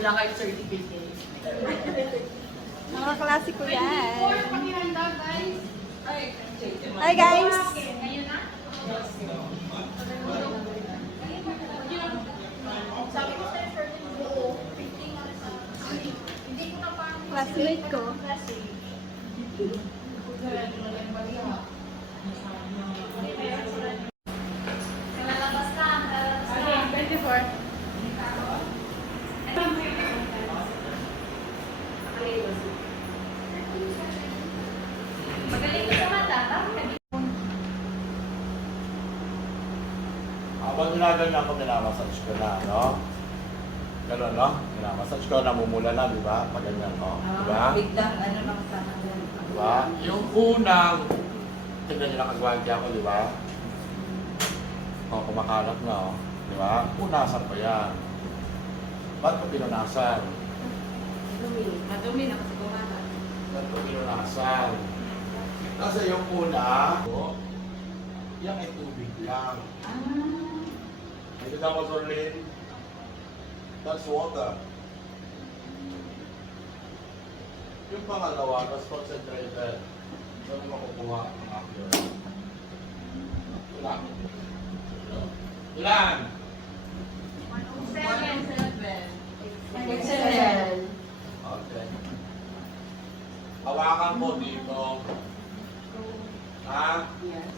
Wala kayong certificate. Mga klasiko yan. Pangihanda, guys. Hi guys! Ngayon na? Sabi ko sa'yo, certain buo. Hindi ko na parang Classmate ko. Lalabas ka. 24. Magaling ka sa mata, Habang ginaganyan ko, minamassage ko na, no? Gano'n, no? Minamassage ko, namumula na, di ba? Paganyan ko, di ba? Biglang ano lang sa Di ba? Yung unang, tingnan nyo nakagwantya ako, di ba? O, kumakalat na, o. Di ba? Punasan pa yan. Ba't ko pinunasan? Madumi na kasi kumakas. Ba't ko pinunasan? Kasi yung una, yan ay tubig lang. Ito daw mo, Zorlin. That's water. Yung pangalawa, that's concentrated. Saan mo makukuha ng after? Ilan? Ilan? 7. Okay. Hawakan mo dito. Ha? Yes.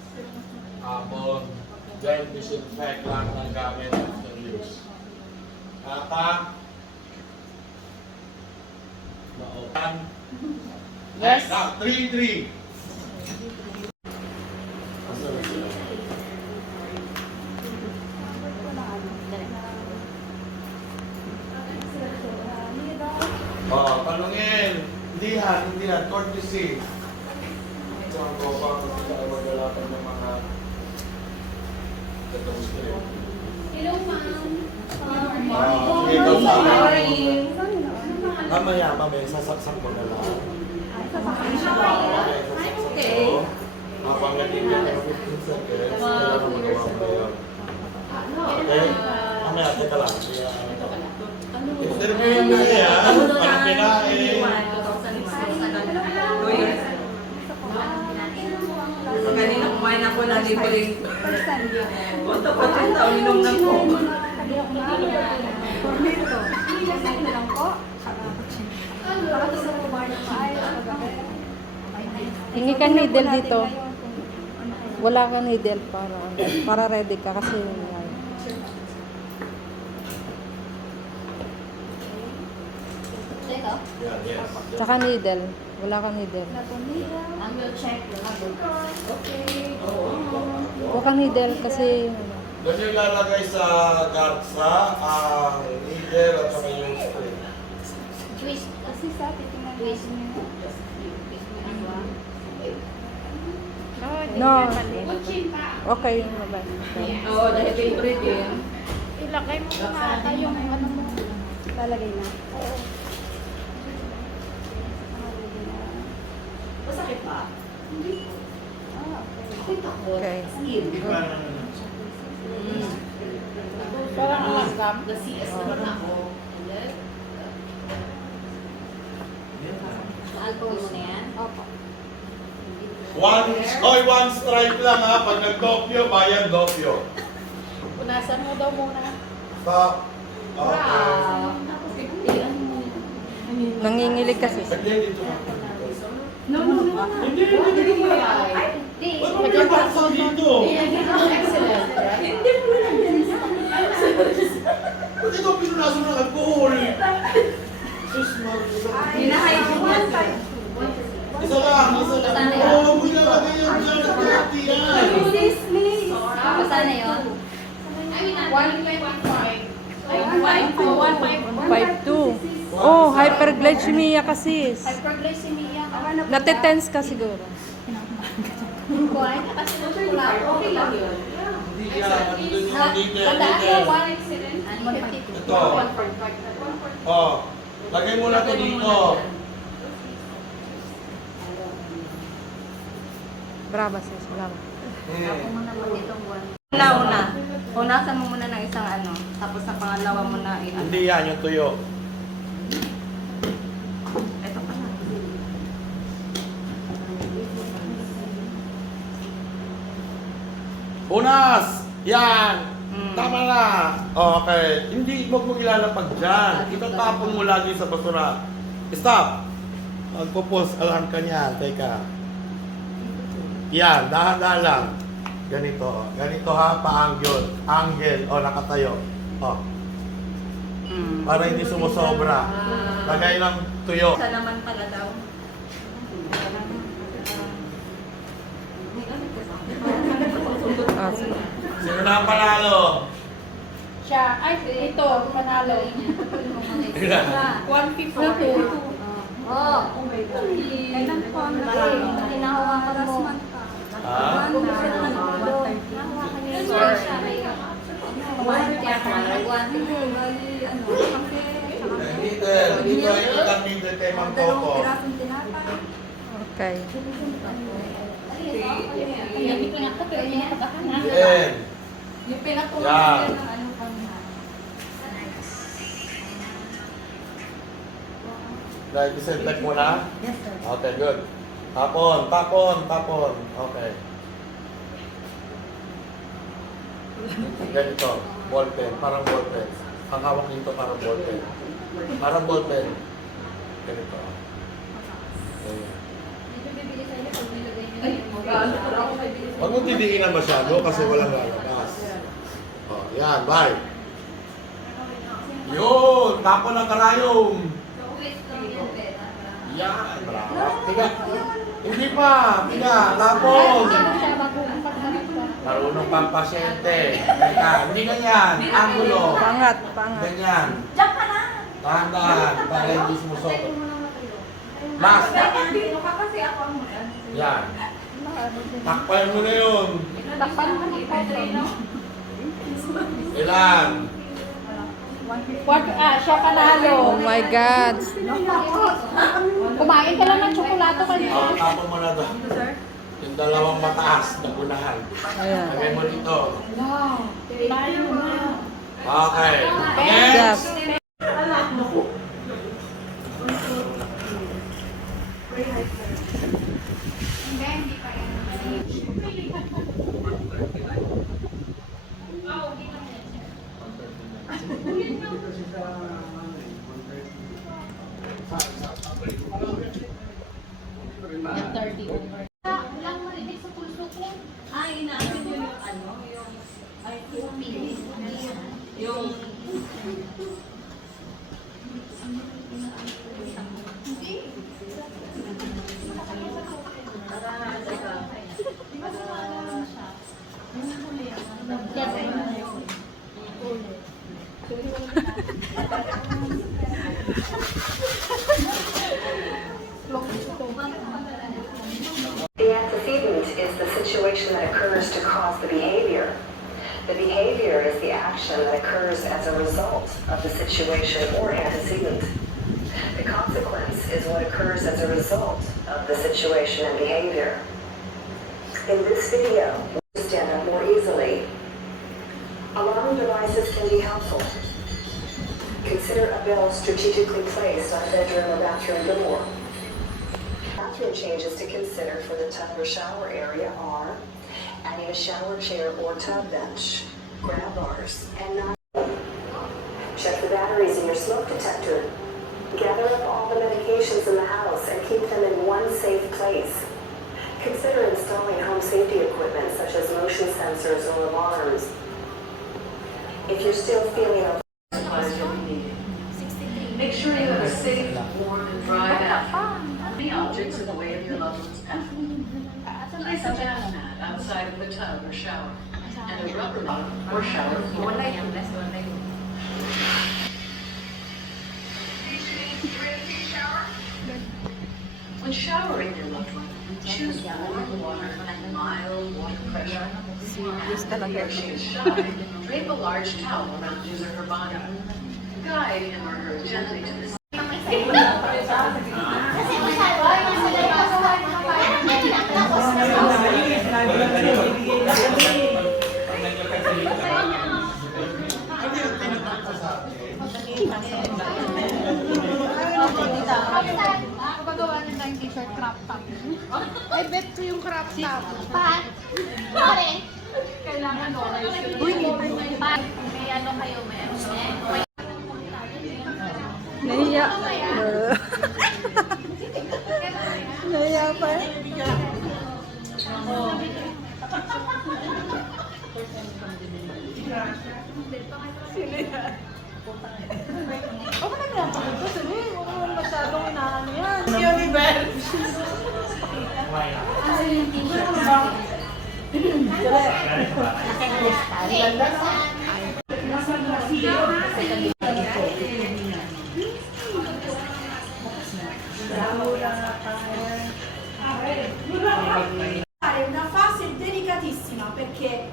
Tapos, then disinfect lang ng gamit after use. Kata? Baotan? Yes. Now, 3-3. Oh, tanungin. Hindi yan. Courtesy. Ito ang gopa kung sila ay magalapan ng mga tatapos ko rin. Hello, ma'am. Ikaw sa Morning. mamaya, sasaksak mo na lang. I'm okay. Habang nagiging ng 15 seconds, kailangan magawa mo na yun. Okay? Mamaya, teka lang. Interview yun na yan. Parang pinain. Kanina kumain ako na libre. Punta pa rin sa uminom ng coke. Hingi ka needle dito. Wala ka needle para ready ka kasi Yan, yes. tsaka needle. Wala ka needle. I will check the level. Okay. Wala ka needle kasi Doon yung lalagay sa garza ang needle at saka yung spray. Twist. Kasi sa titingnan Twist. niyo. no. Okay, bye. Oo, dahil favorite yun. Ilagay mo na yung ano mo. Lalagay na. Masakit pa? Okay. Okay. Parang langgam. The CS naman ako. Alcohol mo na yan? Opo. One stripe lang ha. Pag nag-dopyo, bayan dopyo. Punasan mo daw muna. Stop. Okay. Wow. Nangingilig kasi. Saglit dito na. No. Hindi. Ba't mo pinapasok dito? Excellent. Hindi mo lang yan. Ba't ito pinunasan ng alcohol? Sus, Maria. Hinahayaan mo yan. Isa lang. Oo, mo nilagay yan dyan sa pinati yan. Please, please. Basta na yun? 5-2. Oh, hyperglycemia kasi. Hyperglycemia. Natetense ka siguro. Kuhain na kasi ng chocolate. Okay lang yun. Hindi yan. Dito yan. Tandaan Dito mo, yan. 1 accident. 152. Ito. 1.5. Oh, lagay mo na ito dito. Brava sis, brava. Ako muna mo ditong buwan. Una. Punasan mo muna ng isang ano. Tapos sa pangalawa mo na Hindi yan, yung tuyo. Punas! Yan! Tama na! Okay. Hindi, huwag mong ilalapag dyan. Itatapon mo lagi sa basura. Stop! Magpo-pulse alarm ka niyan. Teka. Yan, dahan-dahan lang. Ganito. Ganito ha, pa-angle. Angle. O, nakatayo. O. Para hindi sumusobra. Lagay ng tuyo. Siya naman pala daw. Ah, sige. Sino na ang panalo? Siya. Ay, ito. Panalo. Ilan? 152. Oh, kailan po ang tinahawakan mo? Ha? Nahawakan niyo yung siya. Dito ay utang dito kay Ma'am Coco. Okay. Hindi ko nga pero hindi ko na. Yan. Yung pinakuluan Yan. ng ano kami. Disinfect mo na? Yes, sir. Okay, good. Tapon, tapon, tapon. Okay. Ganito, ballpen, parang ballpen. Ang hawak nito parang ballpen. Parang ballpen. Ganito. Ganyan. Huwag mong didiinan masyado kasi walang lalabas. Oh, yan, bye. Yun, tapon ng karayom. Yan, bravo. Tiga. Hindi pa, tiga, tapon. Marunong pang pasyente. Teka, hindi ganyan. Angulo. Pangat, pangat. Ganyan. Tahan-tahan, para hindi sumusok. Last. Yan. Takpan mo na yun. Ilan? Siya panalo. Oh my God. Kumain ka lang ng tsokolate kanina. Oh, tapon mo na doon. Yung dalawang mataas na unahan. Ayan. Lagay mo dito. Wow. Tayo na. Okay. Yes. Next. Lang marinig sa pulso ko. Ay, inaano ko yung ano, yung pilis. Yung The antecedent is the situation that occurs to cause the behavior. The behavior is the action that occurs as a result of the situation or antecedent. The consequence is what occurs as a result of the situation and behavior. In this video, we'll stand up more easily. Alarm devices can be helpful. Consider a bell strategically placed on a bedroom or bathroom door. Bathroom changes to consider for the tub or shower area are adding a shower chair or tub bench, grab bars, and not. Check the batteries in your smoke detector. Gather up all the medications in the house and keep them in one safe place. Consider installing home safety equipment such as motion sensors or alarms. If you're still feeling Make sure you have a safe, warm, and dry bathroom. Any objects in the way of your loved one's bathroom. Place a bath mat outside of the tub or shower, and a rubber bottom or shower floor. When showering your loved one, choose warm water and mild water pressure. If she is shy, drape a large towel around his or her body. Guide him or her gently to the Kapagawa niya tayong t-shirt crop top. Ay, bet ko yung crop top. Pa? Pare? Kailangan. Nahiya. Nahiya pa eh. Ako na lang ito. Sige, huwag mo masyadong inaano yan. È una fase delicatissima perché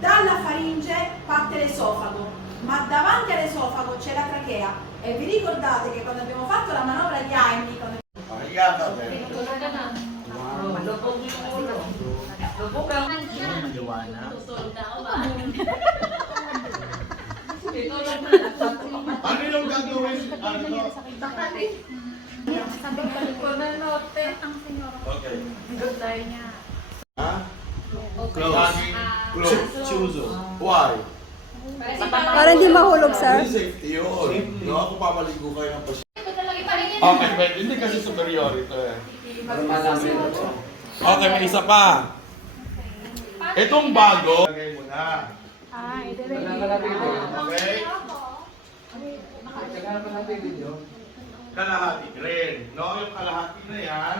dalla faringe parte l'esofago, ma davanti all'esofago c'è la trachea. E vi ricordate che quando abbiamo fatto la manovra di Heimlich, quando Pahiya ka, Ben. Lubog yung ulo. Lubog ang... Ano yung gagawin? Ano to? Okay. Ha? Close. Choose. Why? Para hindi mahulog, sir. Hindi safety yun. No, kung papaligo kayo ng pasyente. Okay, but hindi kasi superior ito eh. Okay, may isa pa. Itong bago, lagay mo na. Okay? Kalahati green. No, yung kalahati na yan,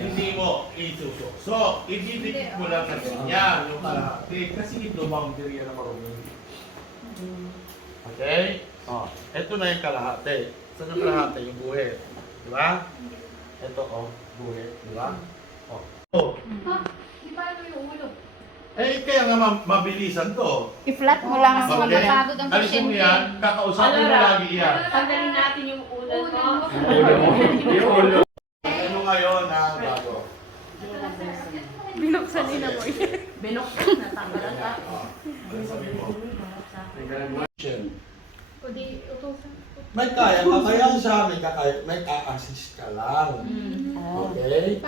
hindi mo isuso. So, ididikit mo lang sa ganyan, yung kalahati. Kasi ito boundary yan na marunong. Okay? Oh, ito na yung kalahati. Saan yung kalahati? Yung buhit. Di ba? Ito, oh, buhit. Di ba? Oh. Oh. Eh, kaya nga mabilisan to. I-flat mo lang Okay? mapapagod ang Alisin mo pasyente. yan, kakausapin mo lagi yan. Tanggalin natin yung ulan mo. Ano ngayon na bago? Binuksan nila mo. Binuksan na tanggalan ka. Ano sabi mo? May kaya ka, kaya siya, may a-assist ka lang. Okay?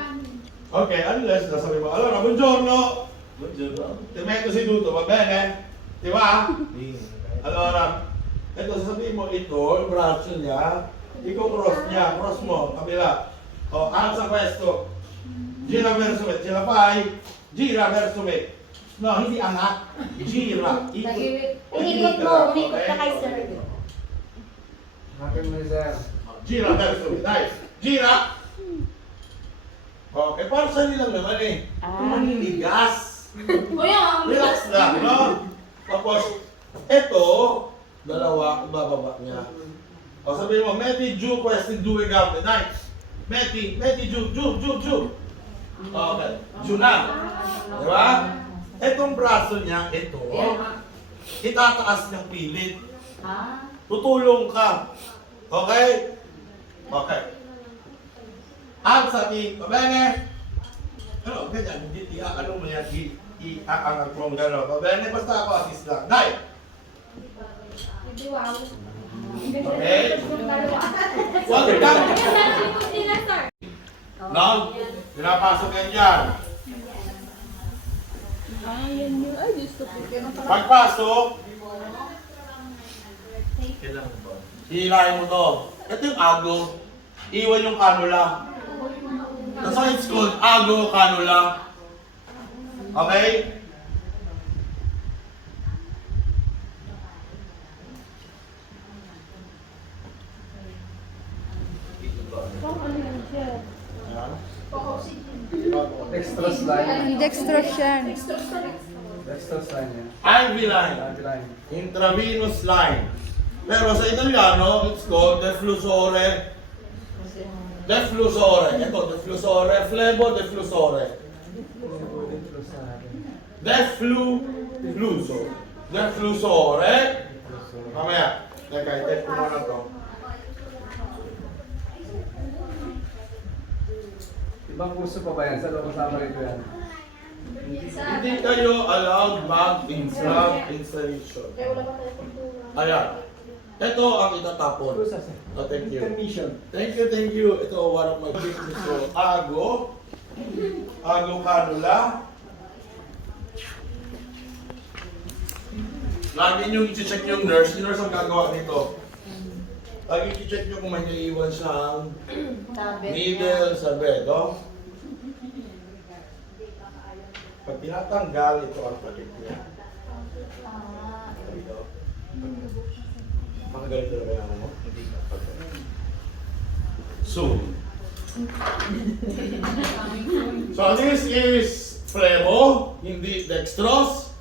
Okay, unless nasabi mo, allora, buongiorno! Buongiorno. Ti metto seduto, va bene? Di ba? Allora, ito, sasabihin mo ito, yung braso niya, i-cross niya, cross mo, kabila. O, alza questo. Gira verso me, ce la fai? Gira verso me. No, hindi angat. Gira. Inikot mo, unikot ka kay sir. Gira verso me, dai. Gira! Okay, para sa nilang naman eh. Maninigas. Relax lang, no? Tapos, ito, dalawa, ibababa niya. O sabihin mo, metti giù questi due gambe, dai. Metti giù. Okay, giù na. Diba? Itong braso niya, ito, itataas niyang pilit. Tutulong ka. Okay? Okay. Alzati, va bene? Ano, ganyan, hindi, ano mo yan, iaangat mo gano'n. Va bene? Basta ako, assist lang. Dai! Okay? Huwag kang... No? Pinapasok yan dyan. Pagpasok, hilahin mo to. Ito yung ago. Iwan yung kanula. That's why it's called ago canula. Okay? Dextrose line. Dextrose yan. Dextrose line yan. IV line. Line. Intravenous line. Pero sa Italiano, it's called deflusore. Deflusore. Ito, deflusore. Flebo, deflusore. Defluso. Deflusore. Mamaya. Teka, i-test ko muna to. Ibang puso pa ba yan? Sa loob kasama rito yan. Hindi kayo allowed mag-insert installation. Ayan. Ito ang itatapon. Oh, thank you. Thank you. Ito, one of my business. So, ago canula. Lagi nyo i-check yung nurse. Yung nurse ang gagawa nito. Lagi i-check nyo kung may naiiwan siyang needle sa bed, oh. Pag tinatanggal, ito ang palit niya. Dito. Makagalito na ba yung ano mo? Hindi ka. Soon. So this is Flebo, hindi dextrose.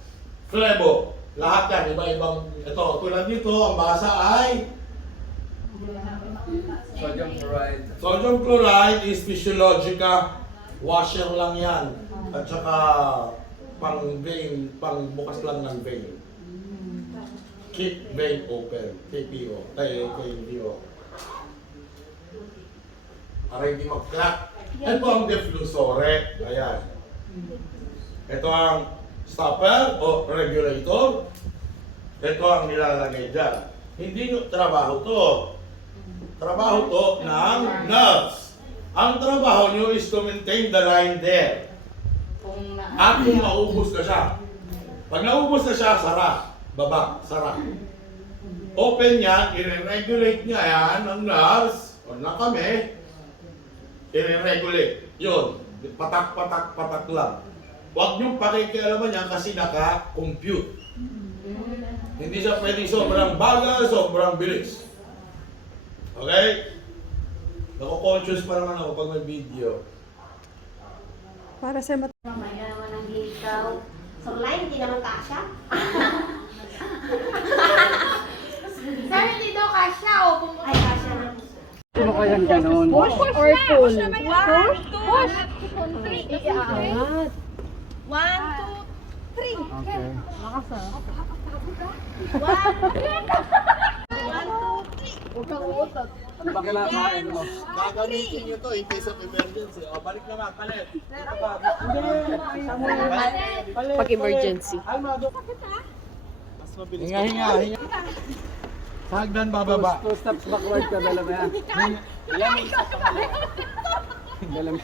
Flebo. Lahat yan, iba-ibang, ito, tulad nito, ang basa ay Sodium chloride. sodium chloride is physiologica, washer lang yan. At saka pang vein, pang bukas lang ng vein. Keep vein open, KPO, KPO. Para hindi mag-crack. Ito ang diffusore, ayan. Ito ang stopper o regulator. Ito ang nilalagay dyan. Hindi nyo trabaho to. Trabaho to ng nerves. Ang trabaho nyo is to maintain the line there. At kung maubos na siya. Pag naubos na siya, sara. Baba, sara. Open yan, i-regulate niya yan ng nerves o na kami. I-regulate. Yun. Patak, patak, patak lang. Huwag niyong pakikialaman yan kasi naka-compute. Hindi siya pwedeng sobrang bagal, sobrang bilis. Okay? Nako-conscious pa naman ako pag may video. Para sir Mamaya naman ang hikaw. So, line, hindi naman kasha. Sir, hindi daw kasha o pumunta. Ay, kasha na. Ano kayang ganon? push or pull? Push! Iangat. 1, 2, 3. Okay. Lakas ah. 1, 2, 3. Huwag kang uutot. Pakilakain mo. Gagamitin nyo to in case of emergency. O, balik naman, palit. Pag emergency. Almado. Mas mabilis. Hinga, hinga, hinga. Hagdan bababa. 2 steps backward ka, dala mo yan. Dala mo.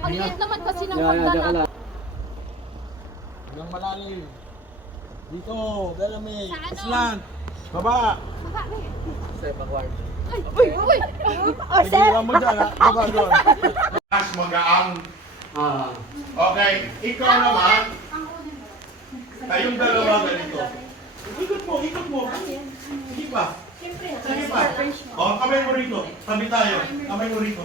Ang liit naman kasi ng Diyan ka lang. Hanggang malalim. Dito, Bellamy. Slant. Baba. Step backward. Igilan mo dyan, ha? Baba doon. Mas magaang. Okay, ikaw naman. Kayong dalawa ganito. Ikot mo, ikot mo. Hindi pa. Sige pa. O, kamay mo rito. Tabi tayo. Kamay mo rito.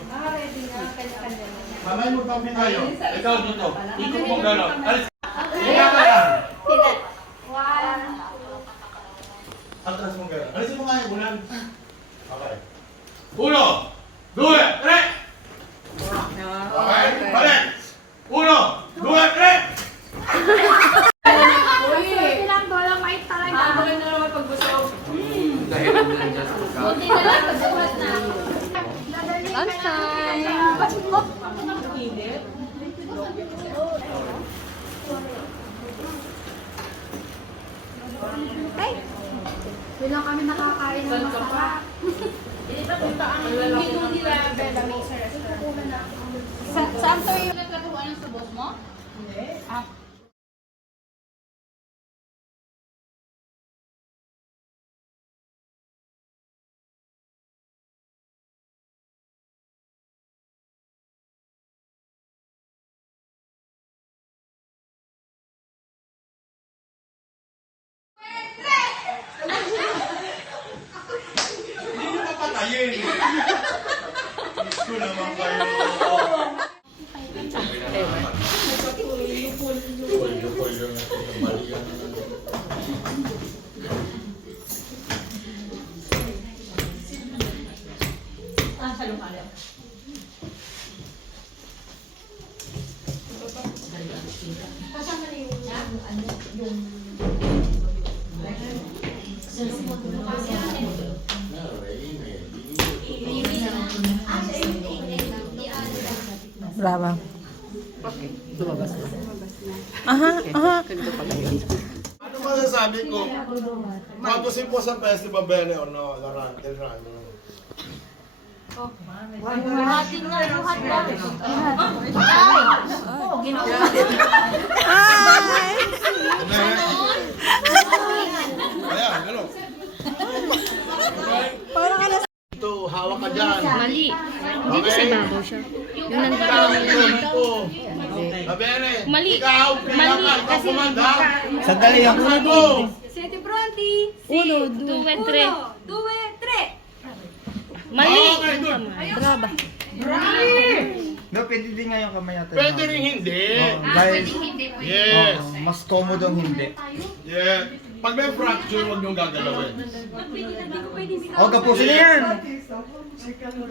Kamay mo, tabi tayo. Ikaw dito. Ikot mo gano'n. Alis. Hiya ka lang. Atras mo gano'n. Alisin mo nga yung ulan. Okay. 1, 2, 3. Okay, balik. 1, 2, 3. Ilang dolomite talaga. Ano na naman pagbusog? Dahil nandiyan dyan sa pagkakas. Buti na lang, pagbukas na. Bilang kami nakakain ng masarap. Saan to yung nagkatuan ng subos mo? Hindi nyo papatayin. Diyos ko naman kayo. Pul yung mali yan. Brava. Aha, aha. Ano masasabi ko? Matusin po sa festival bene o no? Larantel na ano. Buhatin nga, buhat lang. Ano? dyan. Mali. Dito sa ibabaw siya. Yung nandito Ikaw, na ito, ito. Abere, Mali. ikaw, Mali, ikaw kasi kumanda. Sandali ako. Ako. Siete pronti? Uno, Two and three. 1, 2, 3. Mali. Okay, good. Brava. No, pwede din nga yung kamay natin. Pwede rin hindi. Dahil, Yes. mas komodo ang hindi. Yeah. Pag may fracture, huwag niyong gagalawin. O, kapusin na yan!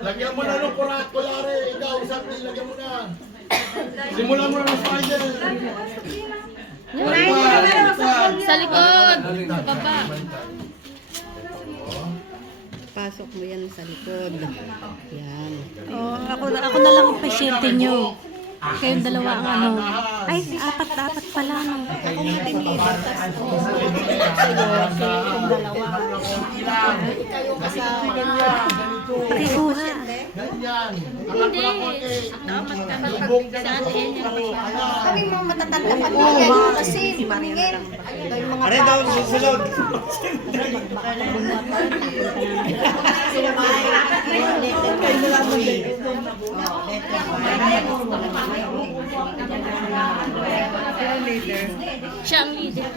Lagyan mo na ng kulare. Ikaw, sabi, lagyan mo na. Simulan mo na ng spider. Sa likod. Sa baba. Pasok mo yan sa likod. Yan. Oh, ako na lang ang pasyente nyo. Kayong dalawa ang ano. Ay, apat pala. No. Ako nga team leader. Kayong dalawa. Pakikuha. Ganyan. Angat mo lang konti. Lubog na sa Kami mga matatanda pa yan kasi tumingin. Are daw, susunod! Siya ang leader.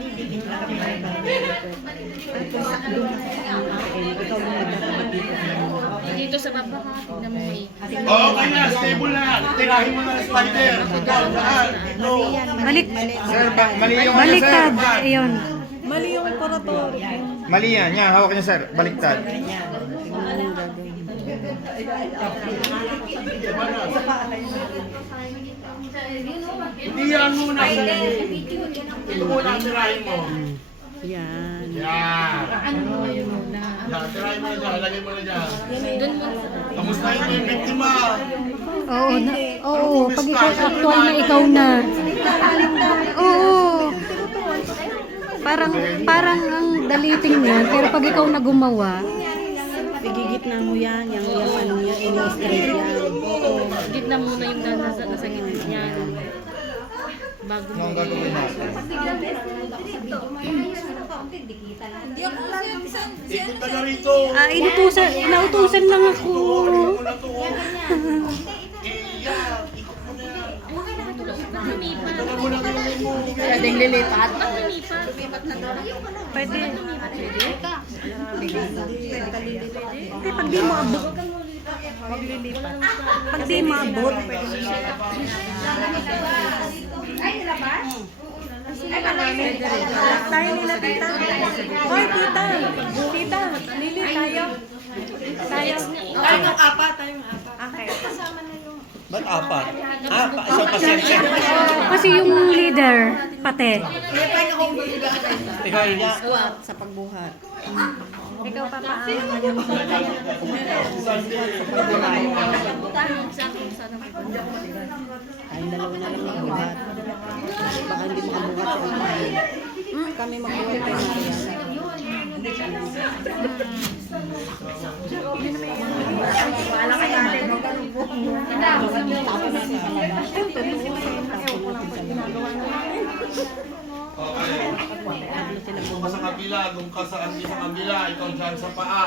Dito sa baba. Tignan mo may. Oo, kanya. Stable na. Tirahin mo na ng spider. Ikaw, saan? No. Balik. Sir, mali yung ano, Baliktad. sir. Ayun. Mali yan. Yan, hawak niya, sir. Baliktad. Hindi yan muna. Ito muna ang tirahin mo. Yan. Yan. Yan, tirahin mo na dyan. Lagay mo na dyan. Kamustahin mo yung biktima. Oo, pag ikaw actual na ikaw na. Oo. Parang ang daliting niyan, pero pag ikaw na gumawa, igigitna mo yan, yung ano niya, ini-straight yan. Gitna muna yung nasa gitna niyan. Bago mo. Ang gagawin natin. Ikot ka na rito. Inautusan lang ako. Ito mo na to. Iyan. Ikot mo na yan. Ito na muna gawin mo. Pwedeng lilipat. Ba't lumipat? Pwede. Hindi, pag di mo abot. Pag di mo abot. Tayo nila, tita. Hoy, tita. Tita, Lili, tayo. Tayong apat. Okay. Ba't apat? Isang pasyente. Kasi yung leader, pati. Ikaw yun. Sa pagbuhat. Ikaw pa pa. Tayong dalawa na lang magbuhat. Baka hindi makabuhat sa mga. Kami magbuhat kay Maria. Okay. Doon ka sa kabila, doon ka sa kabila, ikaw dyan sa paa.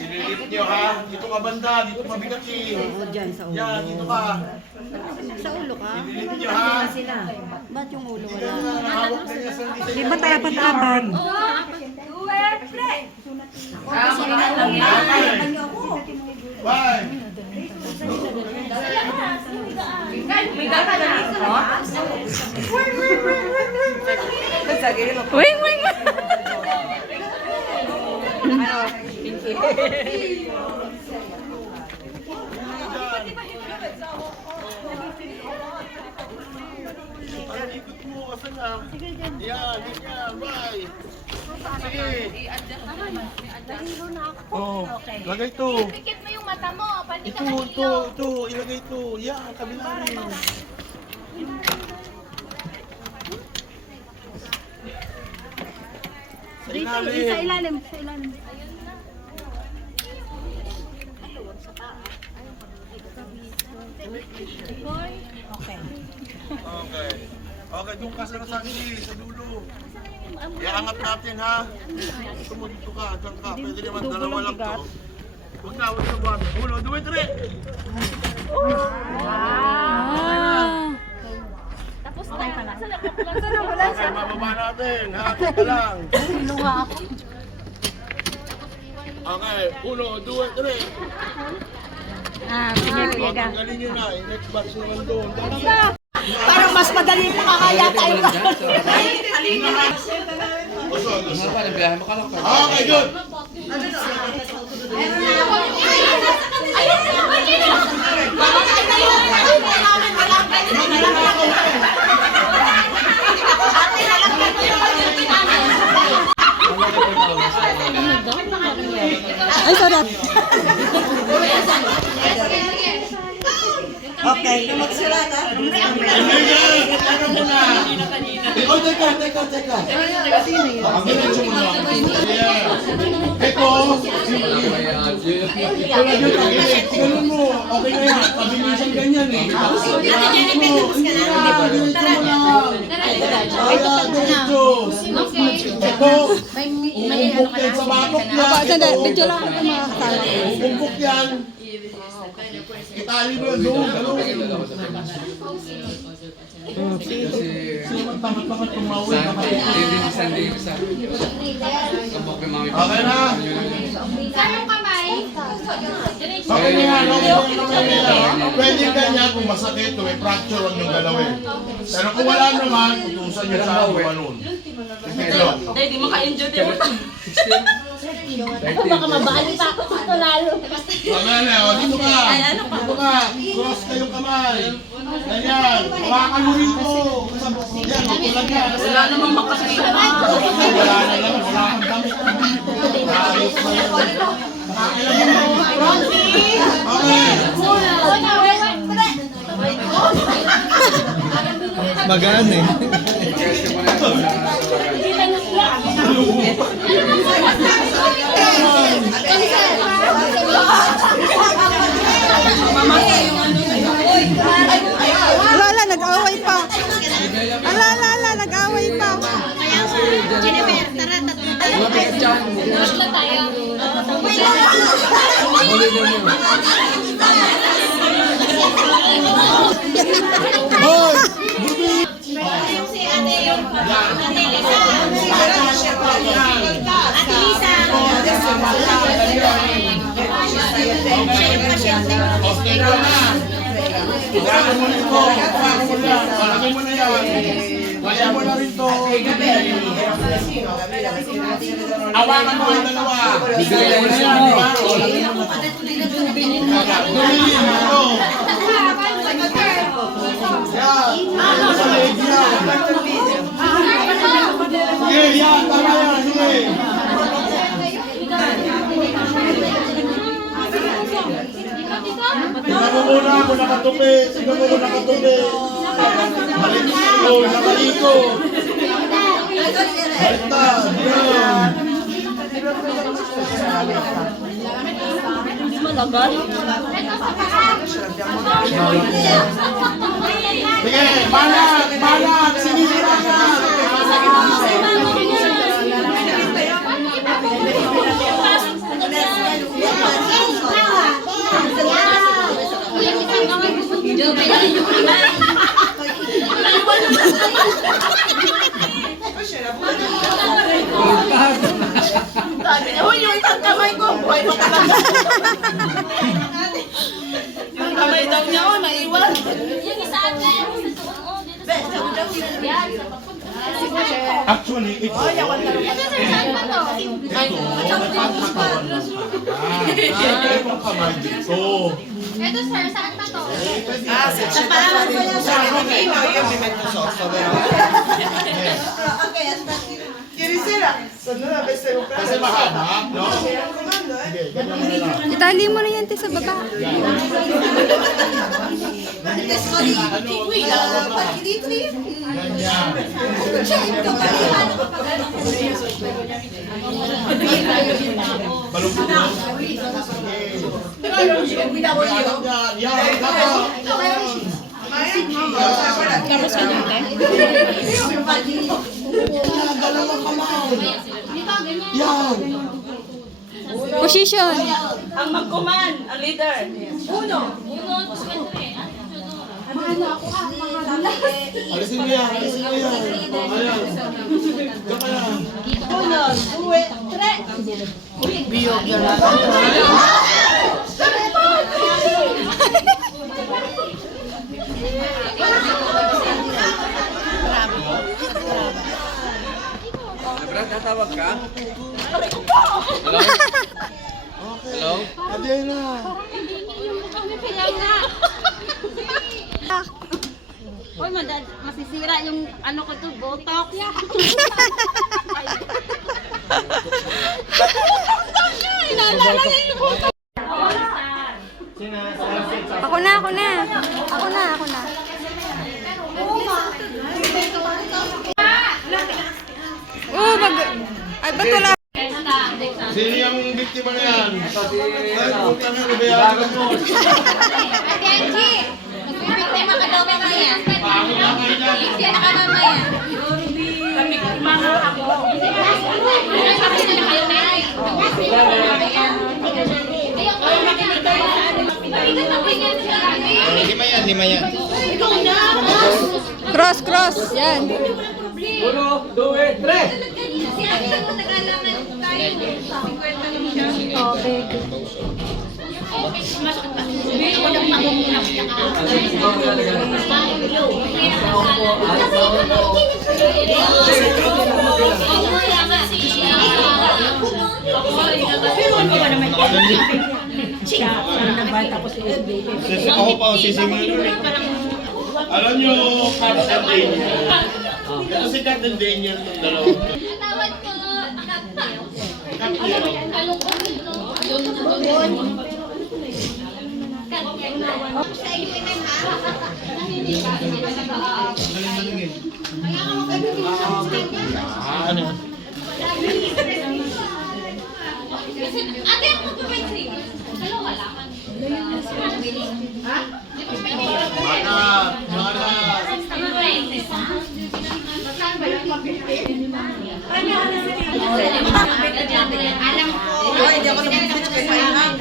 Ililip niyo ha. Dito ka banda, dito mabigat eh. Diyan sa ulo. Yan, dito ka. Sa ulo ka? Ililip niyo ha. Ba't yung ulo wala? Hawak na niya sa Di ba tayo apat-apat? Bye. Wait, wait. Ay, ikot mo, asan na? Yan, ganyan, bye. Sige. Oh, lagay to. Pikit mo yung mata mo. Pati ka Ito, ilagay to. Yan, kabila rin. Sa ilalim. Sa ilalim. Okay. Okay, doon ka sa gilid, sa dulo. Iangat natin ha. Ito mo dito ka, dyan ka. Pwede naman dalawa lang to. Huwag na buwan. 1, 2, 3. Ah. Tapos tayo pala. Okay, mababa natin. Hati ka lang. Okay, 1, 2, 3. Ah, pinag-iga. Tanggalin nyo na. Yung next batch naman doon. Parang mas madali pa kakaya tayo. Okay, good. Ay, sarap. Okay, magsulat ha. Oh, teka. Ang ganito mo na. Ito. Ganun mo. Okay na yan. Pabilisan ganyan eh. Ito. Umumpok yan sa batok yan. Aba, sanda, medyo lang ako mga kasal. Umumpok yan. Itali mo yan doon. Ganun. Tangat-tangat tumawi. Okay na. Okay na yan. Pwede ganyan kung masakit o may fracture, huwag niyong galawin. Pero kung wala naman, utusan niyo sa balon. Ito. Hindi mo ka-enjoy din. Baka mabali pa ako dito lalo. Tama na, o. Dito ka. Dito ka. Cross kayong kamay. Ganyan. Hawakan mo rito. Yan, magulang yan. Wala namang makasasama. Wala na lang. Wala kang damit. Ayos na yan. Nakakailan mo. Okay. Magaan eh. Ala, nag-away pa. Ala, nag-away pa. Jennifer, tara, tatlo tayo. Hoy! Okay ka na. Hawakan mo rito. Hawakan mo yan. Hawakan mo na yan. Kaya mo na rito. Hawakan mo yung dalawa. Bigay mo na yan, di ba? Dumili mo. Yan. Sa leg yan. Sige, yan. Tama yan. Sige. Tingnan mo muna kung nakatupi. Tingnan mo kung nakatupi. Maliko. Nakaliko. Baliktad. Yan. Sige, balag. Sinira ka. Uy, yung isang kamay ko, buhay mo talaga. Yung kamay daw niya, oh, naiwan. Yung isa ate, yan, sa papunta. Actually, ito. Ito sir, saan ba to? Ito, nagkakatawan lang talaga. Itong kamay dito. Ito sir, saan ba to? Sa paalam ko yan sa akin. Kasi mahaba, no? Hindi, ganyan mo na lang. Itali mo na yan, te, sa baba. Ganyan. Balong mo. Yan, Tapos ka dyan, te? dalawang kamay. Yan. Position. Ang mag-command, ang leader. Alisin mo yan, alisin mo yan. Ayan. Diyan ka yan. Brad, tatawag ka? Hello? Hello? Adela. Hoy, masisira yung ano ko to, botox. Ako na, ako na. Ako na, ako na. Oh, ay, ba't wala? Sino yung biktima na yan? Ay, puta na, nabayaran mo. Lima yan. Cross, cross. Yan. 1, 2, 3! Ako pa ang sisingin ulit. Alam nyo, Captain Daniel. Ito si Captain Daniel ng dalawa. Tawad ko, Ano? ate ako magpapay dalawa lang. Ha? Mana? Alam ko. Hindi ako nag-switch kay Paihang.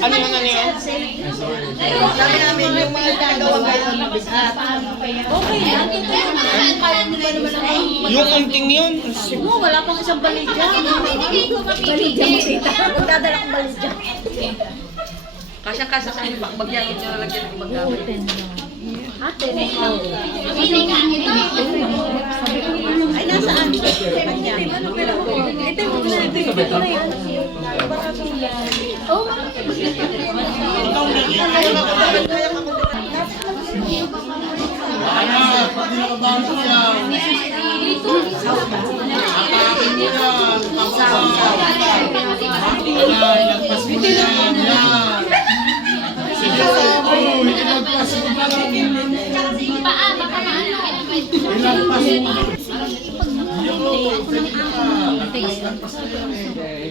Ano yan? Sabi namin yung mga gagawa ngayon. Yung unting yun. Wala pang isang baligya. Binigay ko mapipili. Magdadala kong baligya. Kasya-kasya sa inyo, bagyan nyo na lagyan ng baggamit. Binigay ka ito. Ay, nasaan? Kanya. Mana? Pati nakabahan ko yan. Atakin mo yan. Papasaw. Ay, lagpas mo yan. Yan. Sige, hindi lagpas mo na lang. Paa, baka maano. Ilagpas mo.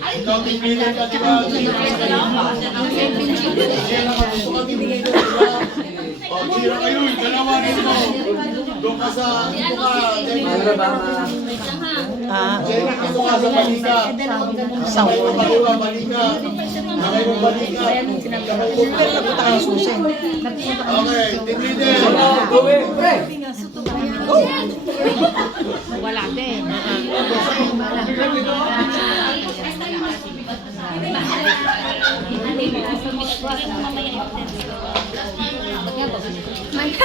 Ikaw pinilit ka, di ba? O, tira kayo, dalawa nito. Doon ka sa, dito ka. Ano ba Jenny, dito ka sa balikat. Sabay mo kaliwa, balikat. Sabay mo balikat. Pero napunta ka ng susi. Okay, team leader. Wala din. Ay,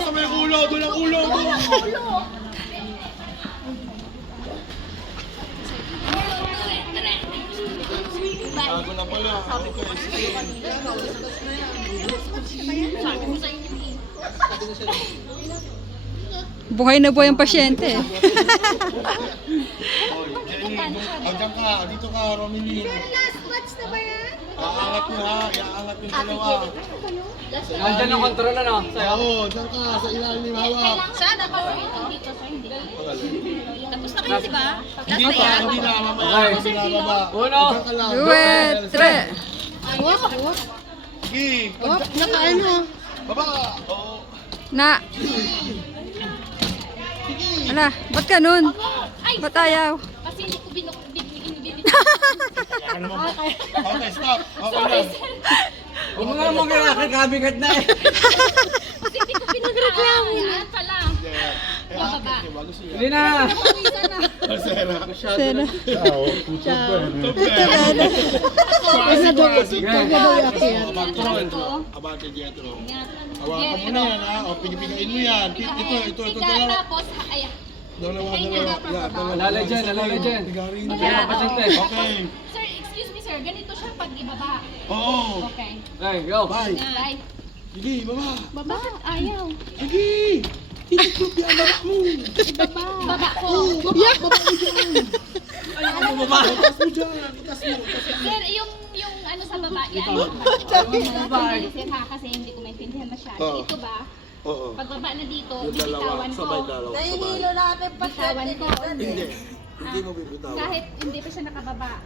sa may ulo, doon ang ulo. Bago na pala. Okay, sige. Buhay na buhay ang pasyente. Oh, Jenny, diyan ka. Dito ka, Romilin. Last match na ba yan? Aangat mo ha. Iaangat yung dalawa. Nandiyan ang control ano? Sa'yo? Oo, diyan ka. Sa ilalim hawak. Saan ako? Dito sa hindi. Tapos na kayo, di ba? Hindi pa, hindi na. Mamaya, hindi na baba. Uno. Diyan ka lang. Duet, tre. Sige. Nakaano? Baba. Oo. Na. Sige. Ala, ba't ganun? Ay! Ba't ayaw? Kasi hindi ko binibili. Okay, stop. Okay na. Huwag mo nga mong kinakabigat na eh. Kasi hindi ko pinagreklamo. Yan pala. Bababa. Hindi na. Sera. Sera. Ciao. Ciao. Abante dietro. Hawakan mo na yan, ha? O, pinipigain mo yan. Ito, dalawa. Tapos, ayan. Dalawa. Alala dyan. Pigarin mo. Ayan, pasyente. Okay. Sir, excuse me sir. Ganito siya pag ibaba. Oo. Okay. Ay, go. Bye. Bye. Sige, baba. Baba? Ayaw. Sige. Tinitip yung anak mo. Baba ko. Baba. Butas mo dyan. Butas mo. Sir, yung ano sa baba, yan. Sir ha, kasi hindi ko maintindihan masyado. Oo. Ito ba? Oo. Pagbaba na dito, Yung dalawa. bibitawan ko. Sabay dalawa. Sabay. Bitawan ko. Hindi. Hindi mo bibitawan. Kahit hindi pa siya nakababa.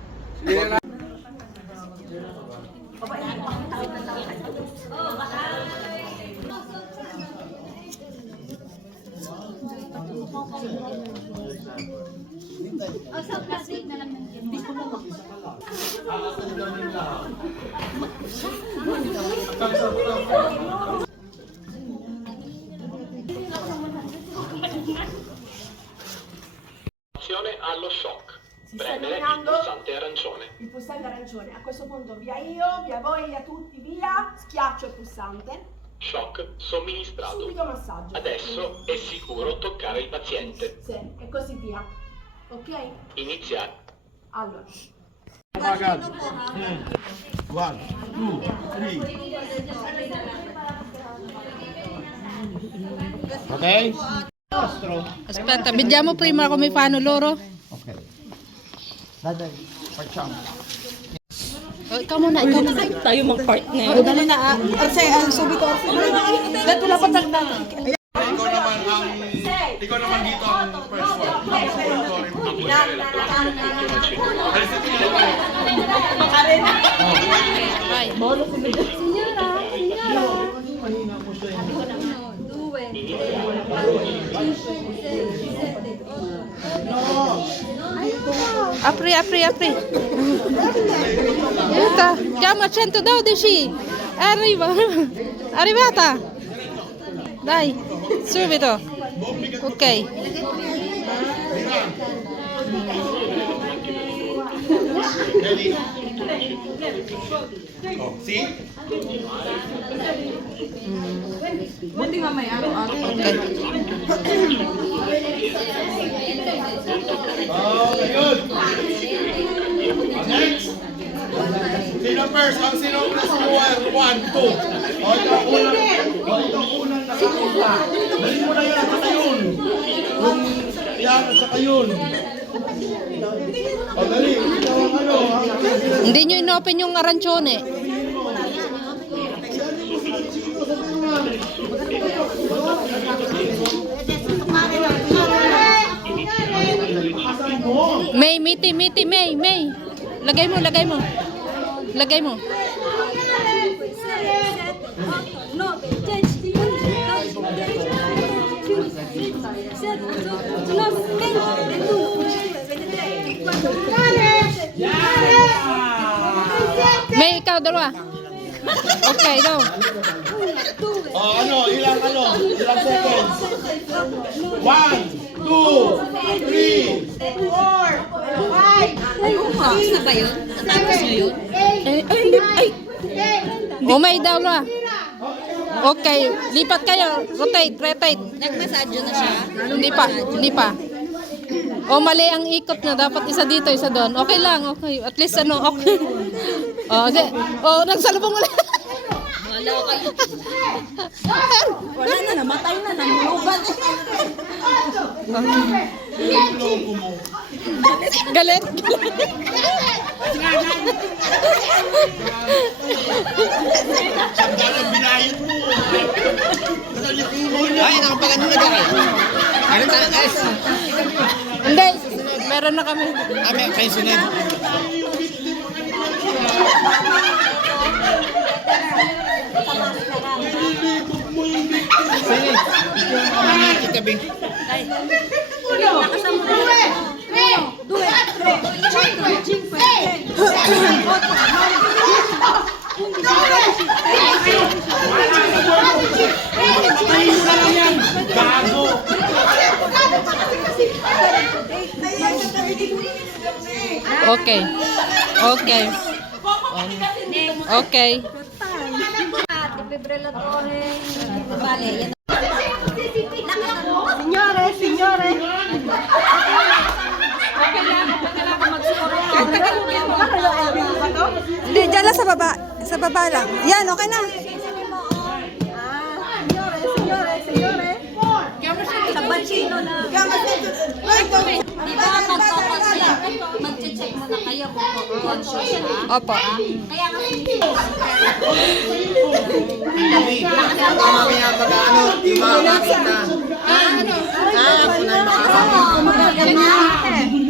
O, sa plastic na lang ng allo shock. Si sta Premere il eliminando pulsante arancione. il pulsante arancione. A questo punto via io, via voi, via tutti, via. Schiaccio il pulsante. Shock somministrato. Subito massaggio. Adesso è sicuro toccare il paziente. Sì, e così via. Ok? Iniziare. Allora. Agad. 1, 2, 3. Okay? Aspetta, vediamo prima come fanno loro. Okay. Daday, facciamo. Oh, ikaw muna. Tayo mag-partner. Dali na. Arsay, subito. Dito na patagdan. Ikaw naman dito ang first one. Apri. Aiuta, chiama 112. Arriva. Arrivata. Dai, subito. Ok. Oh, see? Buti mamaya araw-araw. Okay, good. Next. Sino first? Ang sino plus 1, 2. O, ikaw unang nakapunta. Dali mo na yan, at saka yun. Yan, at saka yun. O, dali. Ikaw ang ano. Hindi nyo inopen yung arancione. May, May. Lagay mo. Lagay mo. May, ikaw dalawa. Okay, daw. O, ilang seconds? 1, 2, 3, 4, 5. Tapos na ba yun? Natapos nyo yun? May dalawa. Okay, lipat kayo. Rotate. Nag-massage na siya? Hindi pa. O, mali ang ikot nyo. Dapat isa dito, isa doon. Okay lang, okay. At least okay. Nagsalubong ulit. Wala kayo. Wala na, namatay na, nanulugan. Galit. Sandala, binayad mo. Ay, nakapagan nyo na gano'n. Ano tayo, guys? Hindi, meron na kami. May kayo sunod. Sige. Itabi. Okay. Okay. Okay. Signore. Hindi, dyan lang sa baba. Sa baba lang. Yan, okay na. Signore. Sa bachino na. Di ba mag-focus siya? Mag-check mo na kayo kung conscious siya. Opo. Kaya nga Mamaya pag-ano, yung mga makita.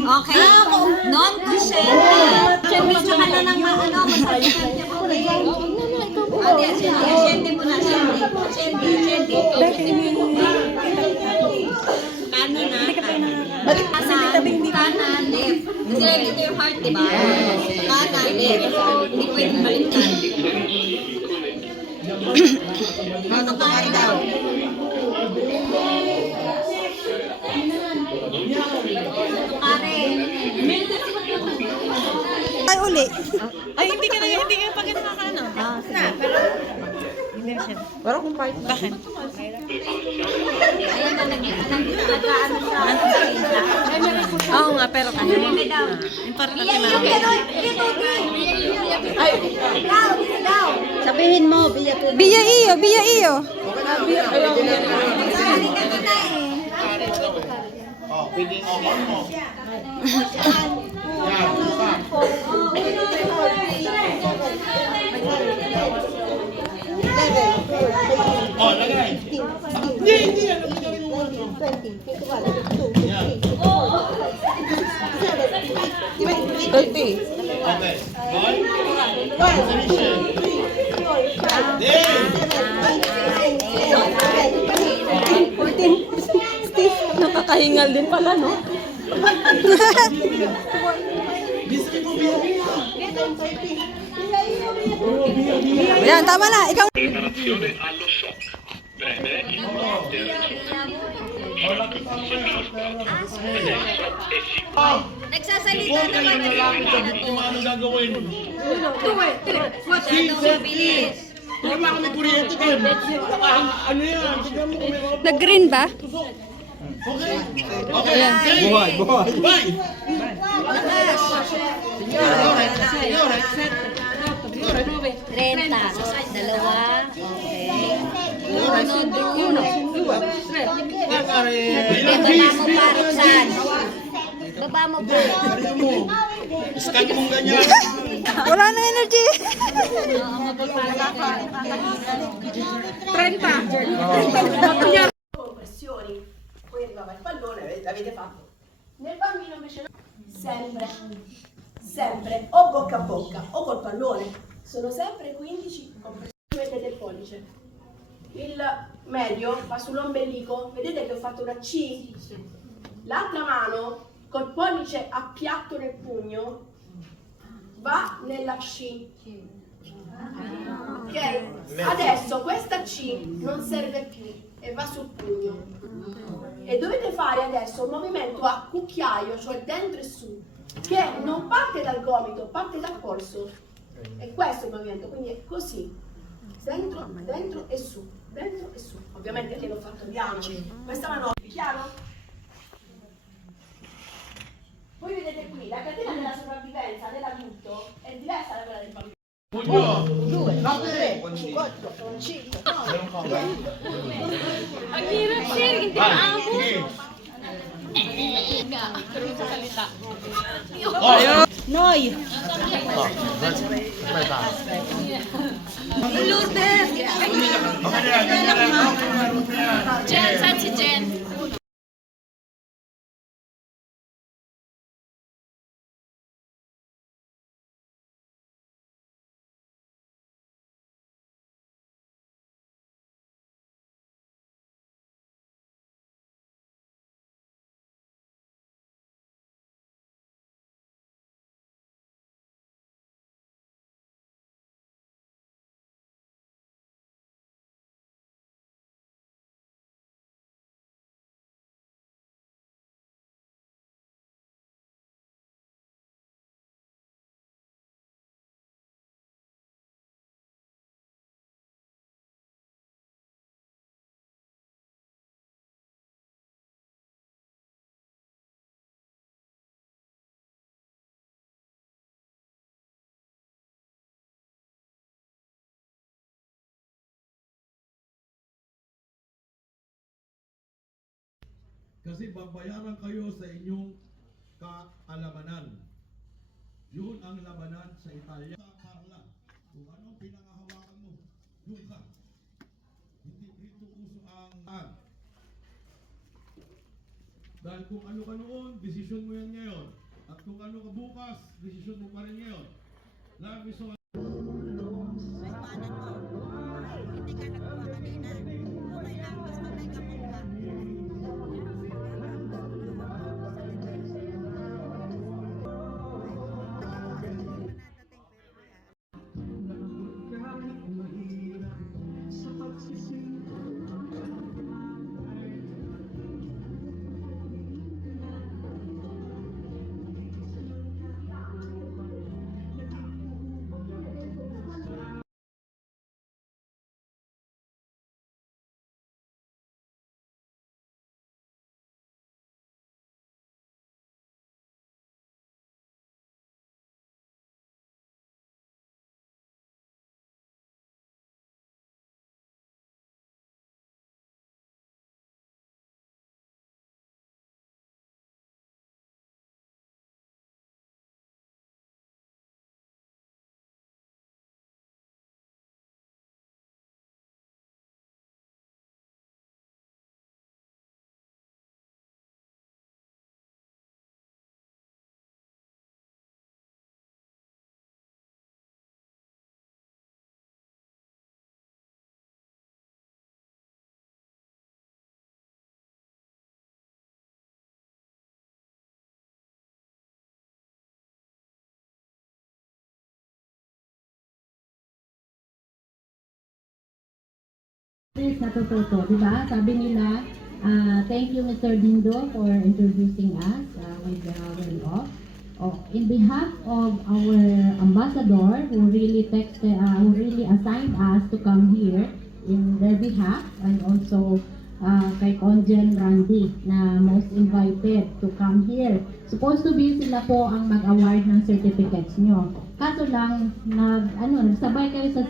Okay. Non-consciente. Gusto ka na ng ano, masabihan niya po. Siyente mo na, siyente. Kanan na. Kanan, left. Kasi ito yung heart, diba? Kanan, left. Hindi pwedeng baliktad. Matapay daw. Ay, uli. Ay, hindi ka pa kinakano. Pero kung part. Bakit? Ayan na, nag-ano sa Oo nga, pero kanya. Yung parang Sabihin mo, biya po. Biya iyo. Oh, pwedeng okay mo. Yan, isa. Oh, lagay. Hindi. Ano ka rin mo? Yan. 30. Okay. Finish. Nakakahingal din pala, no? Yan, tama na. Ikaw. Preparazione allo shock. Premere il bottone shock somministrato. Adesso è sicuro. Nagsasalita naman na lang Ano gagawin? Masyadong mabilis. Wala kami kuryente din. Ano yan? Tignan mo kung may mga... Nag-green ba? Okay. Buhay. Bye. Signore. 30. Dalawa. Okay. Uno. Baba mo pa, Roxanne. Baba mo pa. Scan mong ganyan. Wala na energy. 30. Pressioni, poi arrivava il pallone, l'avete fatto. Nel bambino invece no. Sempre o bocca a bocca o col pallone. Sono sempre 15 compressioni. Mettete il pollice. Il medio va sull'ombelico, vedete che ho fatto una C? L'altra mano col pollice a piatto nel pugno va nella C. Ok? Adesso questa C non serve più e va sul pugno. E dovete fare adesso un movimento a cucchiaio, cioè dentro e su, che non parte dal gomito, parte dal polso. E questo è il movimento, quindi è così. Dentro e su, dentro e su. Ovviamente che l'ho fatto piano. Questa manovra, è chiaro? Voi vedete qui, la catena della sopravvivenza dell'adulto è diversa da quella del bambino. 1, 2, 3, 4, 5, 9. Ang hirap, sir. Hindi Oh, Noy. Lourdes! Jen, saan si Jen? Kasi babayaran kayo sa inyong kaalamanan. Yun ang labanan sa Italia. Carla, kung anong pinangahawakan mo, yun ka. Hindi dito uso ang dahil kung ano ka noon, desisyon mo yan ngayon. At kung ano ka bukas, desisyon mo pa rin ngayon. Love is all. Hindi ka nagkuha kanina. Okay lang, basta may gamot ka. Sa totoo, di ba? Sabi nila, thank you Mr. Dindo for introducing us with the way off. In behalf of our ambassador who really assigned us to come here in their behalf, and also kay Conjen Randy na most invited to come here. Supposed to be sila po ang mag-award ng certificates nyo. Kaso lang, nagsabay kayo sa